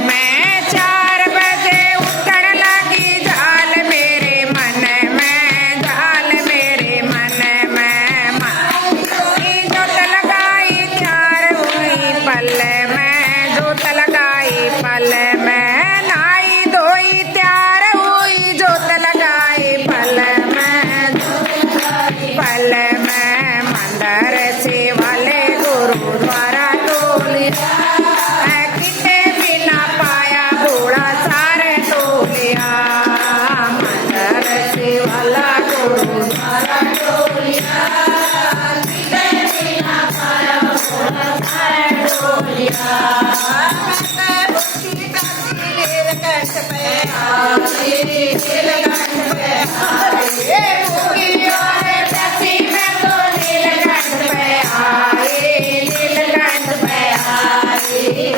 मैं 4 बजे उठन लगी झाल मेरे मन में, झाल मेरे मन में। जोत लगाई चार हुई पल में, जोत लगाई पल में। नहाई धोई तैयार हुई, जोत लगाई पल में, पल में। मंदिर से वाले गुरुद्वारा टोलिया, किते बिना पाया घोड़ा सारे टोलिया। मंदिर से वाला गुरुद्वारा टोलिया, किते बिना पाया घोड़ा सारे टोलिया। नीलकंठ पे हारी, नीलकंठ पे हारी, भूखी और प्यासी मैं तो नीलकंठ पे हारी, नीलकंठ पे हारी।